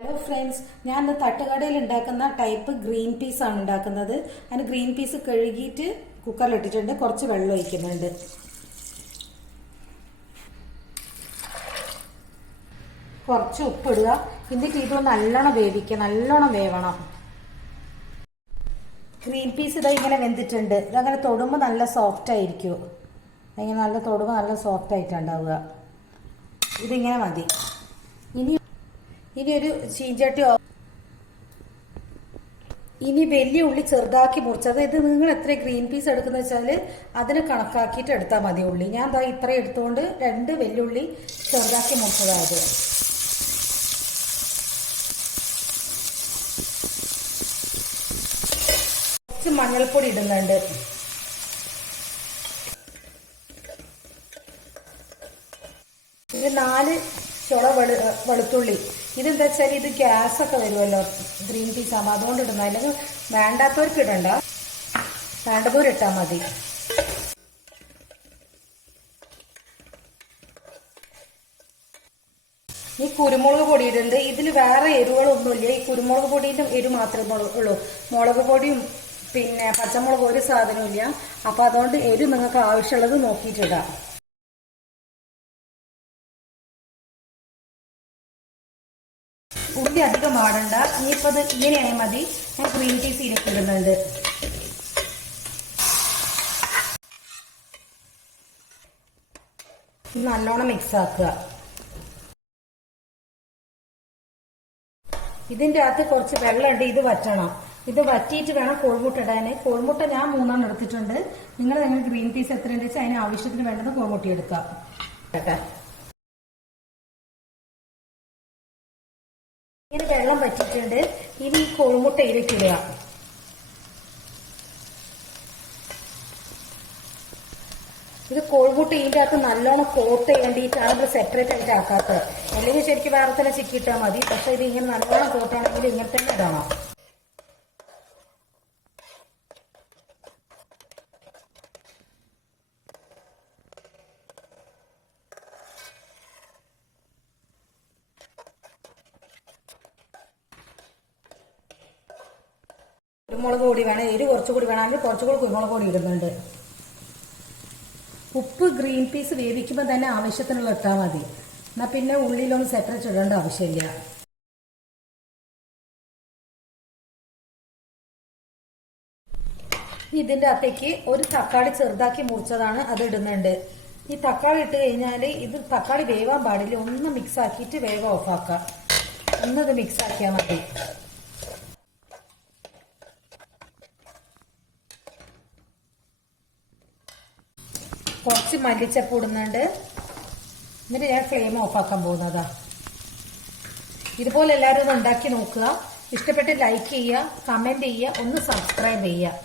Hello friends ഞാൻ ഇന്ന് തട്ടുകടയിൽ ഉണ്ടാക്കുന്ന ടൈപ്പ് ഗ്രീൻ പീസ് ആണ് ഉണ്ടാക്കുന്നത്. അതിന് ഗ്രീൻ പീസ് കഴുകിയിട്ട് കുക്കറിൽ ഇട്ടിട്ടുണ്ട്. കുറച്ച് വെള്ളം ഒഴിക്കുന്നുണ്ട്. കുറച്ച് ഉപ്പിടുക എന്നിട്ട് ഇത് നല്ലോണം വേവിക്കുക. നല്ലോണം വേവണം. ഗ്രീൻ പീസ് ഇതാ ഇങ്ങനെ വെന്തിട്ടുണ്ട്. ഇതങ്ങനെ തൊടുമ്പോൾ നല്ല സോഫ്റ്റ് ആയിരിക്കും. ഇങ്ങനെ നല്ല തൊടുമ്പോൾ നല്ല സോഫ്റ്റ് ആയിട്ടുണ്ടാവുക ഇതിങ്ങനെ മതി. ഇനി ഒരു ചീഞ്ചട്ടി ഇനി വലിയ ഉള്ളി ചെറുതാക്കി മുറിച്ചത് അതായത് നിങ്ങൾ എത്ര ഗ്രീൻ പീസ് എടുക്കുന്ന വെച്ചാൽ അതിനെ കണക്കാക്കിയിട്ട് എടുത്താൽ മതി ഉള്ളി. ഞാൻ ദാ ഇത്ര എടുത്തുകൊണ്ട് രണ്ട് വെല്ലുള്ളി ചെറുതാക്കി മുറിച്ചതായത് കുറച്ച് മഞ്ഞൾപ്പൊടി ഇടുന്നുണ്ട്. ഇത് നാല് ചുള വെളു വെളുത്തുള്ളി. ഇതെന്താ വെച്ചാൽ ഇത് ഗ്യാസ് ഒക്കെ വരുമല്ലോ ഗ്രീൻ പീസ് ആകുമ്പോൾ അതുകൊണ്ട് ഇടുന്ന അല്ലെങ്കിൽ വേണ്ടാത്തവർക്ക് ഇടണ്ട. വേണ്ടപോലെ ഇട്ടാൽ മതി. ഈ കുരുമുളക് പൊടി ഇടുന്നുണ്ട് ഇതിൽ വേറെ എരിവുകളൊന്നുമില്ല. ഈ കുരുമുളക് പൊടിയിലും എരിവ് മാത്രമേ ഉള്ളൂ. മുളക് പൊടിയും പിന്നെ പച്ചമുളക് ഒരു സാധനവും ഇല്ല. അപ്പൊ അതുകൊണ്ട് എരിവ് നിങ്ങൾക്ക് ആവശ്യമുള്ളത് നോക്കിയിട്ടിടാം ഉള്ളി അധികം വാടണ്ട. ഇനിയിപ്പോൾ അത് ഇങ്ങനെയായാൽ മതി. ഞാൻ ഗ്രീൻ പീസ് ഇതിലേക്ക് ഇടുന്നുണ്ട് നല്ലോണം മിക്സ് ആക്കുക. ഇതിന്റെ അകത്ത് കുറച്ച് വെള്ളമുണ്ട്. ഇത് വറ്റണം. ഇത് വറ്റിയിട്ട് വേണം കോഴിമുട്ട ഇടാൻ കോഴിമുട്ട ഞാൻ മൂന്നെണ്ണം എടുത്തിട്ടുണ്ട്. നിങ്ങൾ നിങ്ങൾ ഗ്രീൻ പീസ് എത്രയുണ്ട് വെച്ചാൽ അതിന് ആവശ്യത്തിന് വേണ്ടത് കോഴിമുട്ട എടുക്കാം. ഇങ്ങനെ വെള്ളം വറ്റിയിട്ടുണ്ട്. ഇനി ഈ കോഴിമുട്ട ഇത് കോഴിമുട്ട ഇതിന്റെ അകത്ത് നല്ലോണം കോട്ട് ചെയ്യേണ്ടിയിട്ടാണ് നമ്മൾ സെപ്പറേറ്റ് ആയിട്ട് ആക്കാത്തത്. അല്ലെങ്കിൽ ശരിക്കും വേറെ തന്നെ ചിക്കിയിട്ടാൽ മതി. പക്ഷെ ഇത് ഇങ്ങനെ നല്ലോണം കോട്ടാണെങ്കിൽ ഇങ്ങനെ തന്നെ ഇടണം. കുരുമുളക് പൊടി വേണം എരി കുറച്ചുകൂടി വേണമെങ്കിൽ കുറച്ചുകൂടി കുരുമുളക് പൊടി ഇടുന്നുണ്ട്. ഉപ്പ് ഗ്രീൻ പീസ് വേവിക്കുമ്പോൾ തന്നെ ആവശ്യത്തിനുള്ള ഇട്ടാൽ മതി. എന്നാൽ പിന്നെ ഉള്ളിലൊന്നും സെപ്പറേറ്റ് ഇടേണ്ട ആവശ്യമില്ല. ഇതിന്റെ അകത്തേക്ക് ഒരു തക്കാളി ചെറുതാക്കി മുറിച്ചതാണ് അത് ഇടുന്നുണ്ട്. ഈ തക്കാളി ഇട്ട് കഴിഞ്ഞാൽ ഇത് തക്കാളി വേവാൻ പാടില്ല. ഒന്ന് മിക്സ് ആക്കിയിട്ട് വേഗം ഓഫാക്കാം ഒന്നത് മിക്സ് ആക്കിയാൽ മതി. കുറച്ച് മല്ലിച്ചപ്പ് ഇടുന്നുണ്ട് എന്നിട്ട് ഞാൻ ഫ്ലെയിം ഓഫാക്കാൻ പോകുന്നതാ ഇതുപോലെ എല്ലാവരും ഒന്ന് ഉണ്ടാക്കി നോക്കുക. ഇഷ്ടപ്പെട്ട് ലൈക്ക് ചെയ്യുക കമന്റ് ചെയ്യുക ഒന്ന് സബ്സ്ക്രൈബ് ചെയ്യുക.